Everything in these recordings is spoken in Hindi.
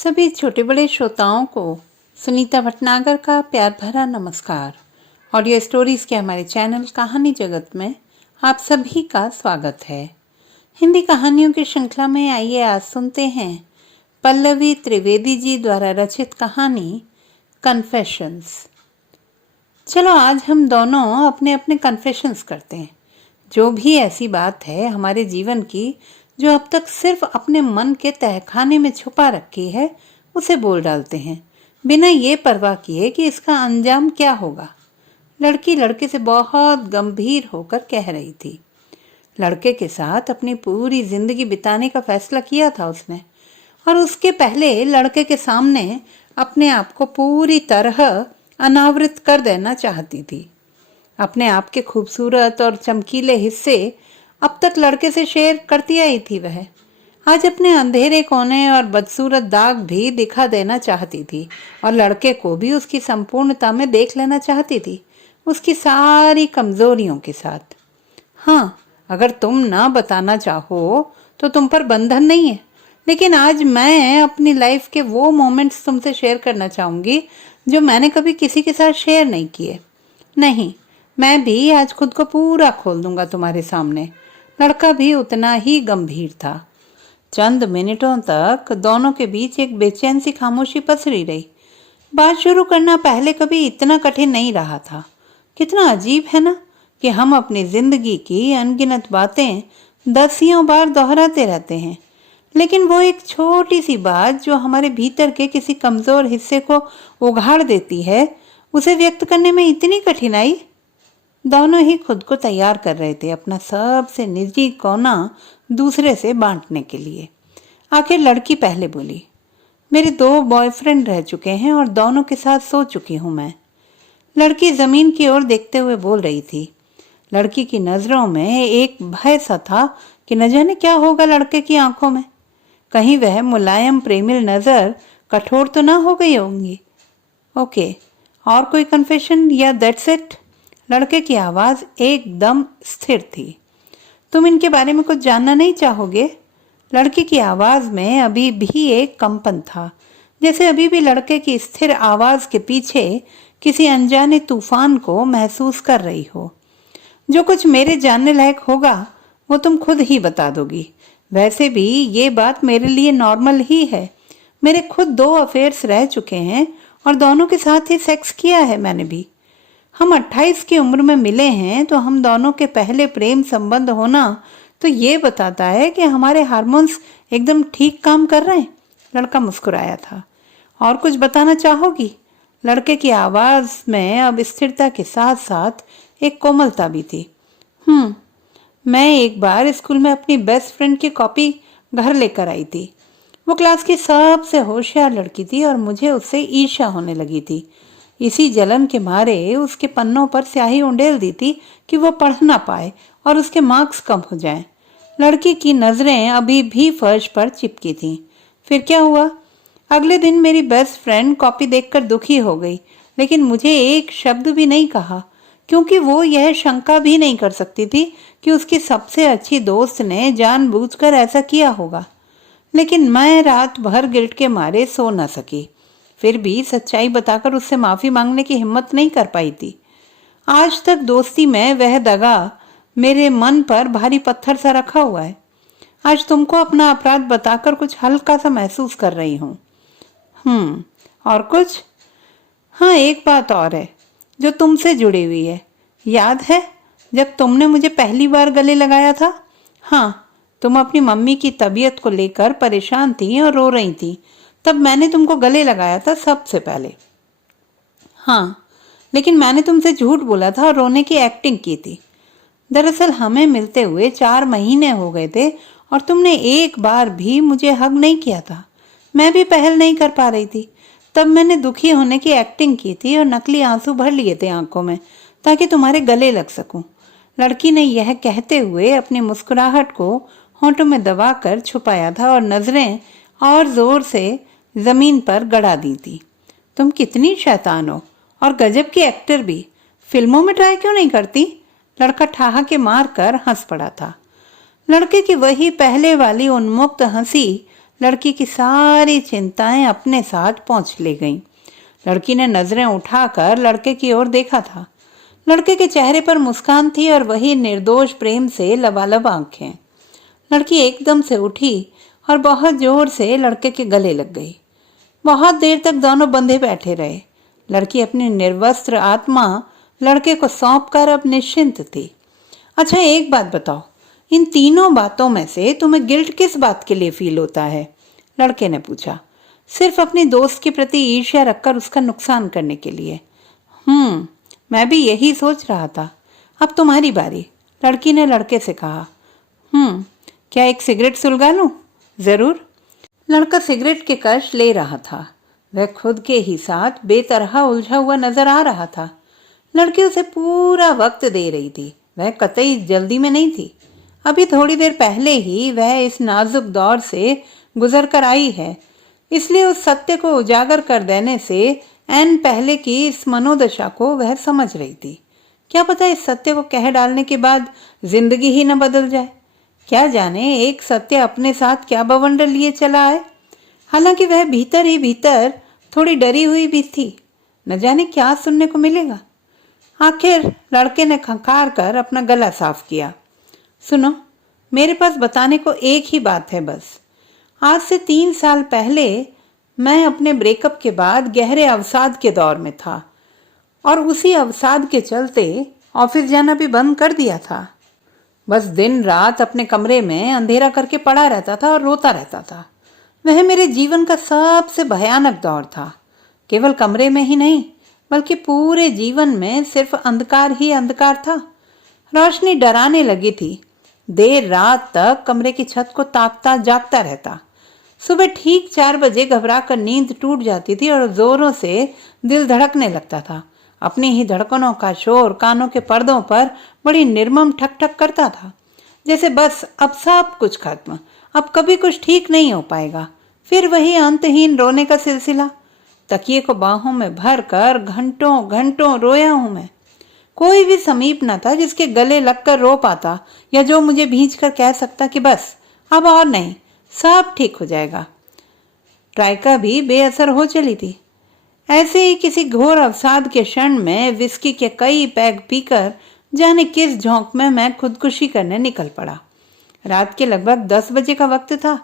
सभी छोटे बड़े श्रोताओं को सुनीता भटनागर का प्यार भरा नमस्कार। ऑडियो स्टोरीज के हमारे चैनल कहानी जगत में आप सभी का स्वागत है। हिंदी कहानियों की श्रृंखला में आइए आज सुनते हैं पल्लवी त्रिवेदी जी द्वारा रचित कहानी कन्फेशंस। चलो आज हम दोनों अपने अपने कन्फेशंस करते हैं। जो भी ऐसी बात है हमारे जीवन की जो अब तक सिर्फ अपने मन के तहखाने में छुपा रखी है, उसे बोल डालते हैं बिना ये परवाह किए कि इसका अंजाम क्या होगा। लड़की लड़के से बहुत गंभीर होकर कह रही थी। लड़के के साथ अपनी पूरी जिंदगी बिताने का फैसला किया था उसने, और उसके पहले लड़के के सामने अपने आप को पूरी तरह अनावृत कर देना चाहती थी। अपने आप के खूबसूरत और चमकीले हिस्से अब तक लड़के से शेयर करती आई थी। वह आज अपने अंधेरे कोने और बदसूरत दाग भी दिखा देना चाहती थी और लड़के को भी उसकी संपूर्णता में देख लेना चाहती थी, उसकी सारी कमजोरियों के साथ। हाँ, अगर तुम ना बताना चाहो तो तुम पर बंधन नहीं है, लेकिन आज मैं अपनी लाइफ के वो मोमेंट्स तुमसे शेयर करना चाहूंगी जो मैंने कभी किसी के साथ शेयर नहीं किए। नहीं, मैं भी आज खुद को पूरा खोल दूंगा तुम्हारे सामने। लड़का भी उतना ही गंभीर था। चंद मिनटों तक दोनों के बीच एक बेचैन सी खामोशी पसरी रही। बात शुरू करना पहले कभी इतना कठिन नहीं रहा था। कितना अजीब है ना कि हम अपनी जिंदगी की अनगिनत बातें दसियों बार दोहराते रहते हैं, लेकिन वो एक छोटी सी बात जो हमारे भीतर के किसी कमजोर हिस्से को उघाड़ देती है, उसे व्यक्त करने में इतनी कठिनाई। दोनों ही खुद को तैयार कर रहे थे अपना सबसे निजी कोना दूसरे से बांटने के लिए। आखिर लड़की पहले बोली, मेरे 2 बॉयफ्रेंड रह चुके हैं और दोनों के साथ सो चुकी हूं मैं। लड़की जमीन की ओर देखते हुए बोल रही थी। लड़की की नजरों में एक भय सा था कि न जाने क्या होगा लड़के की आंखों में। कहीं वह मुलायम प्रेमिल नजर कठोर तो ना हो गई होंगी। ओके, और कोई कन्फेशन या दैट्स इट? लड़के की आवाज एकदम स्थिर थी। तुम इनके बारे में कुछ जानना नहीं चाहोगे? लड़की की आवाज में अभी भी एक कंपन था, जैसे अभी भी लड़के की स्थिर आवाज के पीछे किसी अनजाने तूफान को महसूस कर रही हो। जो कुछ मेरे जानने लायक होगा वो तुम खुद ही बता दोगी। वैसे भी ये बात मेरे लिए नॉर्मल ही है। मेरे खुद 2 अफेयर्स रह चुके हैं और दोनों के साथ ही सेक्स किया है मैंने भी। हम 28 की उम्र में मिले हैं तो हम दोनों के पहले प्रेम संबंध होना तो ये बताता है कि हमारे हार्मोन्स एकदम ठीक काम कर रहे हैं। लड़का मुस्कुराया था। और कुछ बताना चाहोगी? लड़के की आवाज में अब स्थिरता के साथ साथ एक कोमलता भी थी। मैं एक बार स्कूल में अपनी बेस्ट फ्रेंड की कॉपी घर लेकर आई थी। वो क्लास की सबसे होशियार लड़की थी और मुझे उससे ईर्ष्या होने लगी थी। इसी जलन के मारे उसके पन्नों पर स्याही उंडेल दी थी कि वो पढ़ ना पाए और उसके मार्क्स कम हो जाएं। लड़की की नजरें अभी भी फर्श पर चिपकी थीं। फिर क्या हुआ? अगले दिन मेरी बेस्ट फ्रेंड कॉपी देखकर दुखी हो गई, लेकिन मुझे एक शब्द भी नहीं कहा, क्योंकि वो यह शंका भी नहीं कर सकती थी कि उसकी सबसे अच्छी दोस्त ने जानबूझकर ऐसा किया होगा। लेकिन मैं रात भर गिल्ट के मारे सो न सकी। फिर भी सच्चाई बताकर उससे माफी मांगने की हिम्मत नहीं कर पाई थी। आज तक दोस्ती में वह दगा मेरे मन पर भारी पत्थर सा रखा हुआ है। आज तुमको अपना अपराध बताकर कुछ हल्का सा महसूस कर रही हूँ। और कुछ? हाँ, एक बात और है जो तुमसे जुड़ी हुई है। याद है जब तुमने मुझे पहली बार गले लगाया था? हाँ, तुम अपनी मम्मी की तबीयत को लेकर परेशान थी और रो रही थी। तब मैंने तुमको गले लगाया था सबसे पहले। हाँ, लेकिन मैंने तुमसे झूठ बोला था और रोने की एक्टिंग की थी। दरअसल हमें मिलते हुए 4 महीने हो गए थे और तुमने एक बार भी मुझे हग नहीं किया था। मैं भी पहल नहीं कर पा रही थी। तब मैंने दुखी होने की एक्टिंग की थी और नकली आंसू भर लिए थे आंखों में ताकि तुम्हारे गले लग सकूं। लड़की ने यह कहते हुए अपनी मुस्कुराहट को होंठों में दबाकर छुपाया था और नजरें और जोर से जमीन पर गड़ा दी थी। तुम कितनी शैतान हो और गजब की एक्टर भी। फिल्मों में ट्राई क्यों नहीं करती? लड़का ठहाके मार कर हंस पड़ा था। लड़के की वही पहले वाली उन्मुक्त हंसी लड़की की सारी चिंताएं अपने साथ पहुंच ले गईं। लड़की ने नजरें उठाकर लड़के की ओर देखा था। लड़के के चेहरे पर मुस्कान थी और वही निर्दोष प्रेम से लबालब आंखें। लड़की एकदम से उठी और बहुत जोर से लड़के के गले लग गई। बहुत देर तक दोनों बंधे बैठे रहे। लड़की अपनी निर्वस्त्र आत्मा लड़के को सौंपकर अब निश्चिंत थी। अच्छा, एक बात बताओ, इन तीनों बातों में से तुम्हें गिल्ट किस बात के लिए फील होता है? लड़के ने पूछा। सिर्फ अपनी दोस्त के प्रति ईर्ष्या रखकर उसका नुकसान करने के लिए। मैं भी यही सोच रहा था। अब तुम्हारी बारी, लड़की ने लड़के से कहा। क्या एक सिगरेट सुलगा लूं? जरूर। लड़का सिगरेट के कश ले रहा था। वह खुद के ही साथ बेतरह उलझा हुआ नजर आ रहा था। लड़की उसे पूरा वक्त दे रही थी। वह कतई जल्दी में नहीं थी। अभी थोड़ी देर पहले ही वह इस नाजुक दौर से गुजर कर आई है, इसलिए उस सत्य को उजागर कर देने से ऐन पहले की इस मनोदशा को वह समझ रही थी। क्या पता इस सत्य को कह डालने के बाद जिंदगी ही न बदल जाए। क्या जाने एक सत्य अपने साथ क्या बवंडर लिए चला आए। हालांकि वह भीतर ही भीतर थोड़ी डरी हुई भी थी। न जाने क्या सुनने को मिलेगा। आखिर लड़के ने खंखार कर अपना गला साफ किया। सुनो, मेरे पास बताने को एक ही बात है बस। आज से 3 साल पहले मैं अपने ब्रेकअप के बाद गहरे अवसाद के दौर में था और उसी अवसाद के चलते ऑफिस जाना भी बंद कर दिया था। बस दिन रात अपने कमरे में अंधेरा करके पड़ा रहता था और रोता रहता था। वह मेरे जीवन का सबसे भयानक दौर था। केवल कमरे में ही नहीं, बल्कि पूरे जीवन में सिर्फ अंधकार ही अंधकार था। रोशनी डराने लगी थी। देर रात तक कमरे की छत को ताकता जागता रहता। सुबह ठीक 4 बजे घबरा कर नींद टूट जाती थी और जोरों से दिल धड़कने लगता था। अपनी ही धड़कनों का शोर कानों के पर्दों पर बड़ी निर्मम ठक ठक करता था। जैसे बस अब सब कुछ खत्म, अब कभी कुछ ठीक नहीं हो पाएगा। फिर वही अंतहीन रोने का सिलसिला। तकिए को बाहों में भर कर घंटों घंटों रोया हूं मैं। कोई भी समीप न था जिसके गले लगकर रो पाता या जो मुझे भींच कर कह सकता कि बस अब और नहीं, सब ठीक हो जाएगा। ट्राइका भी बेअसर हो चली थी। ऐसे ही किसी घोर अवसाद के क्षण में विस्की के कई पैग पीकर जाने किस झोंक में मैं खुदकुशी करने निकल पड़ा। रात के लगभग 10 बजे का वक्त था।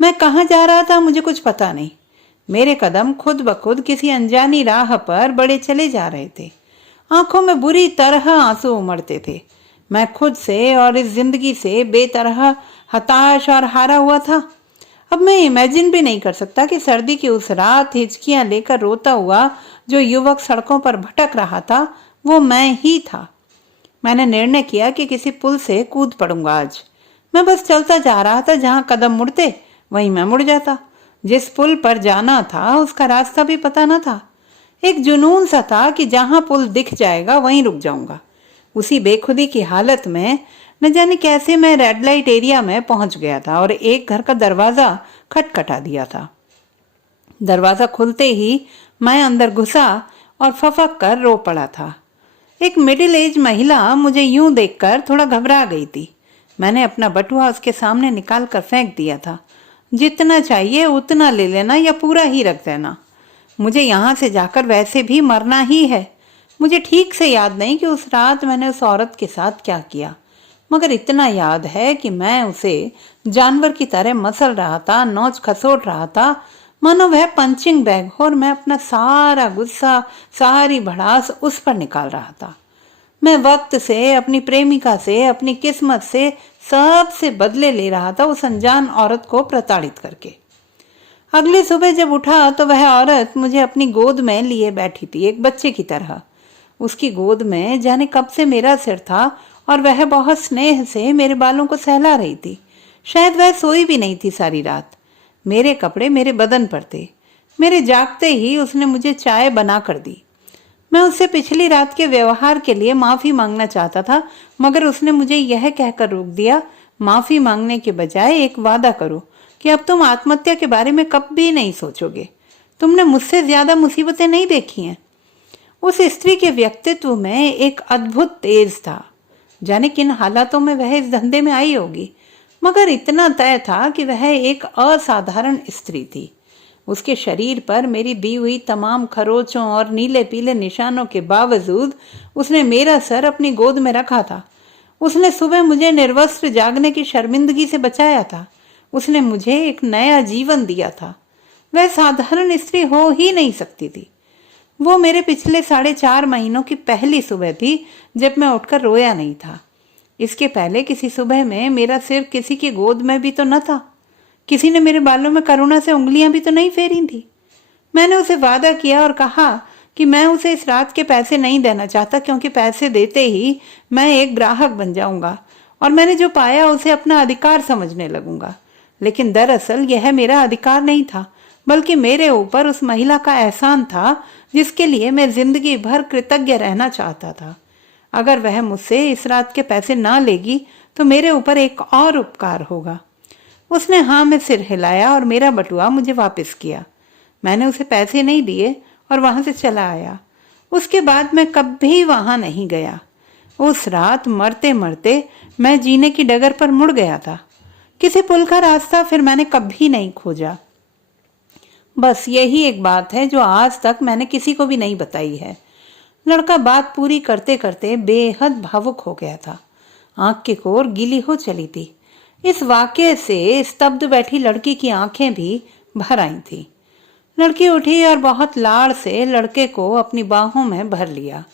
मैं कहाँ जा रहा था मुझे कुछ पता नहीं। मेरे कदम खुद ब खुद किसी अनजानी राह पर बढ़े चले जा रहे थे। आंखों में बुरी तरह आंसू उमड़ते थे। मैं खुद से और इस जिंदगी से बेतरह हताश और हारा हुआ था। अब मैं इमेजिन भी नहीं कर सकता कि सर्दी की उस रात हिचकियां लेकर रोता हुआ जो युवक सड़कों पर भटक रहा था वो मैं ही था। मैंने निर्णय किया कि किसी पुल से कूद पड़ूंगा आज। मैं बस चलता जा रहा था, जहां कदम मुड़ते वहीं मैं मुड़ जाता। जिस पुल पर जाना था उसका रास्ता भी पता न था। एक जुनून सा था कि जहां पुल दिख जाएगा वहीं रुक जाऊंगा। उसी बेखुदी की हालत में न जाने कैसे मैं रेड लाइट एरिया में पहुंच गया था और एक घर का दरवाजा खटखटा दिया था। दरवाजा खुलते ही मैं अंदर घुसा और फफक कर रो पड़ा था। एक मिडिल एज महिला मुझे यूं देखकर थोड़ा घबरा गई थी। मैंने अपना बटुआ उसके सामने निकाल कर फेंक दिया था। जितना चाहिए उतना ले लेना या पूरा ही रख देना। मुझे यहाँ से जाकर वैसे भी मरना ही है। मुझे ठीक से याद नहीं कि उस रात मैंने उस औरत के साथ क्या किया, मगर इतना याद है कि मैं उसे जानवर की तरह मसल रहा था, नोच खसोट रहा था, मानो वह पंचिंग बैग हो और मैं अपना सारा गुस्सा, सारी भड़ास उस पर निकाल रहा था। मैं वक्त से, अपनी प्रेमिका से, अपनी किस्मत से, सबसे बदले ले रहा था उस अनजान औरत को प्रताड़ित करके। अगली सुबह जब उठा तो वह औरत मुझे अपनी गोद में लिए बैठी थी, एक बच्चे की तरह। उसकी गोद में जाने कब से मेरा सिर था और वह बहुत स्नेह से मेरे बालों को सहला रही थी। शायद वह सोई भी नहीं थी सारी रात। मेरे कपड़े मेरे बदन पर थे। मेरे जागते ही उसने मुझे चाय बना कर दी। मैं उससे पिछली रात के व्यवहार के लिए माफी मांगना चाहता था, मगर उसने मुझे यह कहकर रोक दिया, माफी मांगने के बजाय एक वादा करो कि अब तुम आत्महत्या के बारे में कभी नहीं सोचोगे। तुमने मुझसे ज्यादा मुसीबतें नहीं देखी हैं। उस स्त्री के व्यक्तित्व में एक अद्भुत तेज था। जाने किन हालातों में वह इस धंधे में आई होगी, मगर इतना तय था कि वह एक असाधारण स्त्री थी। उसके शरीर पर मेरी दी हुई तमाम खरोचों और नीले पीले निशानों के बावजूद उसने मेरा सर अपनी गोद में रखा था। उसने सुबह मुझे निर्वस्त्र जागने की शर्मिंदगी से बचाया था। उसने मुझे एक नया जीवन दिया था। वह साधारण स्त्री हो ही नहीं सकती थी। वो मेरे पिछले 4.5 महीनों की पहली सुबह थी जब मैं उठकर रोया नहीं था। इसके पहले किसी सुबह में मेरा सिर किसी की गोद में भी तो न था। किसी ने मेरे बालों में करुणा से उंगलियां भी तो नहीं फेरी थी। मैंने उसे वादा किया और कहा कि मैं उसे इस रात के पैसे नहीं देना चाहता, क्योंकि पैसे देते ही मैं एक ग्राहक बन जाऊंगा और मैंने जो पाया उसे अपना अधिकार समझने लगूंगा। लेकिन दरअसल यह मेरा अधिकार नहीं था, बल्कि मेरे ऊपर उस महिला का एहसान था जिसके लिए मैं जिंदगी भर कृतज्ञ रहना चाहता था। अगर वह मुझसे इस रात के पैसे ना लेगी तो मेरे ऊपर एक और उपकार होगा। उसने हाँ में सिर हिलाया और मेरा बटुआ मुझे वापस किया। मैंने उसे पैसे नहीं दिए और वहां से चला आया। उसके बाद मैं कभी वहां नहीं गया। उस रात मरते मरते मैं जीने की डगर पर मुड़ गया था। किसी पुल का रास्ता फिर मैंने कभी नहीं खोजा। बस यही एक बात है जो आज तक मैंने किसी को भी नहीं बताई है। लड़का बात पूरी करते करते बेहद भावुक हो गया था। आंख की कोर गीली हो चली थी। इस वाक्य से स्तब्ध बैठी लड़की की आंखें भी भर आई थी। लड़की उठी और बहुत लाड़ से लड़के को अपनी बाहों में भर लिया।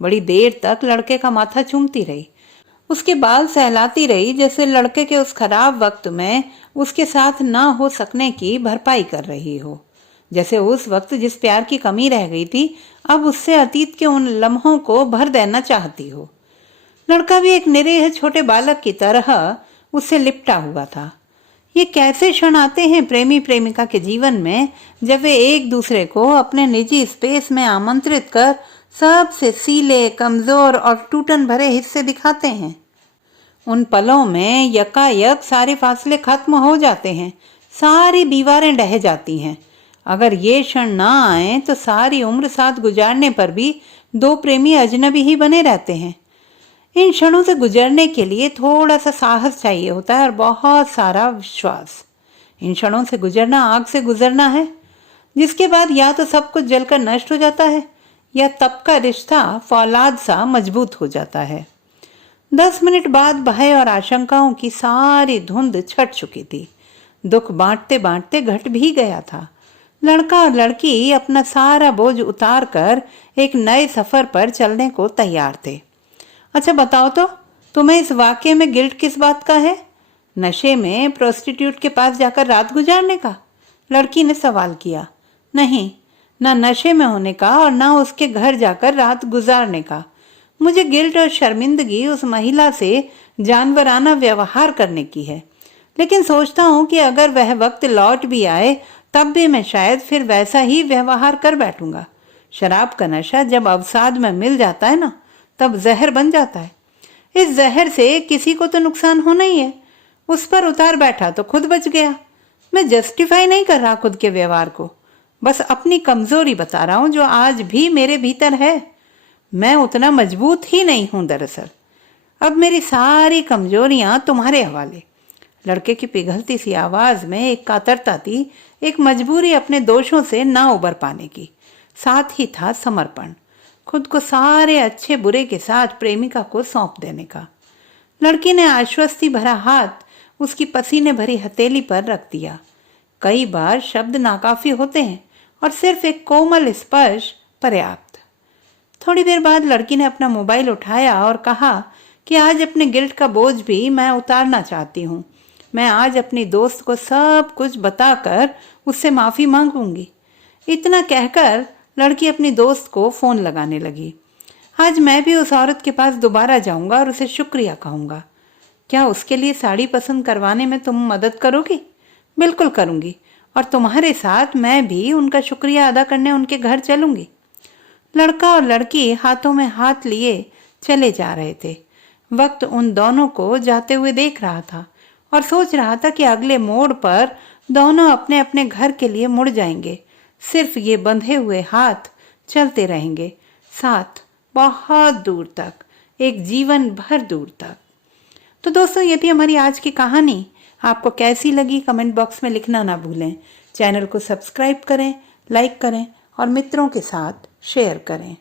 बड़ी देर तक लड़के का माथा चूमती रही, उसके बाल सहलाती रही, जैसे लड़के के उस खराब वक्त में उसके साथ ना हो सकने की भरपाई कर रही हो। जैसे उस वक्त जिस प्यार की कमी रह गई थी, अब उससे अतीत के उन लम्हों को भर देना चाहती हो। लड़का भी एक निरीह छोटे बालक की तरह उससे लिपटा हुआ था। ये कैसे क्षण आते हैं प्रेमी प्रेमिका के जीवन में जब वे एक दूसरे को अपने निजी स्पेस में आमंत्रित कर सबसे सीले, कमजोर और टूटन भरे हिस्से दिखाते हैं। उन पलों में यकायक सारे फासले खत्म हो जाते हैं, सारी दीवारें ढह जाती हैं। अगर ये क्षण ना आए तो सारी उम्र साथ गुजारने पर भी दो प्रेमी अजनबी ही बने रहते हैं। इन क्षणों से गुजरने के लिए थोड़ा सा साहस चाहिए होता है और बहुत सारा विश्वास। इन क्षणों से गुजरना आग से गुजरना है, जिसके बाद या तो सब कुछ जलकर नष्ट हो जाता है या तब का रिश्ता फौलाद सा मजबूत हो जाता है। 10 मिनट बाद भय और आशंकाओं की सारी धुंध छट चुकी थी। दुख बांटते बांटते घट भी गया था। लड़का और लड़की अपना सारा बोझ उतार कर एक नए सफर पर चलने को तैयार थे। अच्छा बताओ तो, तुम्हें इस वाक्य में गिल्ट किस बात का है? नशे में प्रोस्टिट्यूट के पास जाकर रात गुजारने का? लड़की ने सवाल किया। नहीं, ना नशे में होने का और ना उसके घर जाकर रात गुजारने का। मुझे गिल्ट और शर्मिंदगी उस महिला से जानवराना व्यवहार करने की है। लेकिन सोचता हूँ कि अगर वह वक्त लौट भी आए तब भी मैं शायद फिर वैसा ही व्यवहार कर बैठूंगा। शराब का नशा जब अवसाद में मिल जाता है ना, तब जहर बन जाता है। इस जहर से किसी को तो नुकसान होना ही है। उस पर उतार बैठा तो खुद बच गया। मैं जस्टिफाई नहीं कर रहा खुद के व्यवहार को, बस अपनी कमजोरी बता रहा हूं जो आज भी मेरे भीतर है। मैं उतना मजबूत ही नहीं हूं दरअसल। अब मेरी सारी कमजोरियां तुम्हारे हवाले। लड़के की पिघलती सी आवाज में एक कातरता थी, एक मजबूरी अपने दोषों से ना उबर पाने की, साथ ही था समर्पण, खुद को सारे अच्छे बुरे के साथ प्रेमिका को सौंप देने का। लड़की ने आश्वस्ति भरा हाथ उसकी पसीने भरी हथेली पर रख दिया। कई बार शब्द नाकाफी होते हैं और सिर्फ एक कोमल स्पर्श पर्याप्त। थोड़ी देर बाद लड़की ने अपना मोबाइल उठाया और कहा कि आज अपने गिल्ट का बोझ भी मैं उतारना चाहती हूँ। मैं आज अपनी दोस्त को सब कुछ बताकर उससे माफी मांगूंगी। इतना कहकर लड़की अपनी दोस्त को फोन लगाने लगी। आज मैं भी उस औरत के पास दोबारा जाऊंगा और उसे शुक्रिया कहूंगा। क्या उसके लिए साड़ी पसंद करवाने में तुम मदद करोगी? बिल्कुल करूंगी, और तुम्हारे साथ मैं भी उनका शुक्रिया अदा करने उनके घर चलूंगी। लड़का और लड़की हाथों में हाथ लिए चले जा रहे थे। वक्त उन दोनों को जाते हुए देख रहा था और सोच रहा था कि अगले मोड़ पर दोनों अपने अपने घर के लिए मुड़ जाएंगे। सिर्फ ये बंधे हुए हाथ चलते रहेंगे साथ, बहुत दूर तक, एक जीवन भर दूर तक। तो दोस्तों, ये थी हमारी आज की कहानी आपको कैसी लगी कमेंट बॉक्स में लिखना ना भूलें। चैनल को सब्सक्राइब करें, लाइक करें और मित्रों के साथ शेयर करें।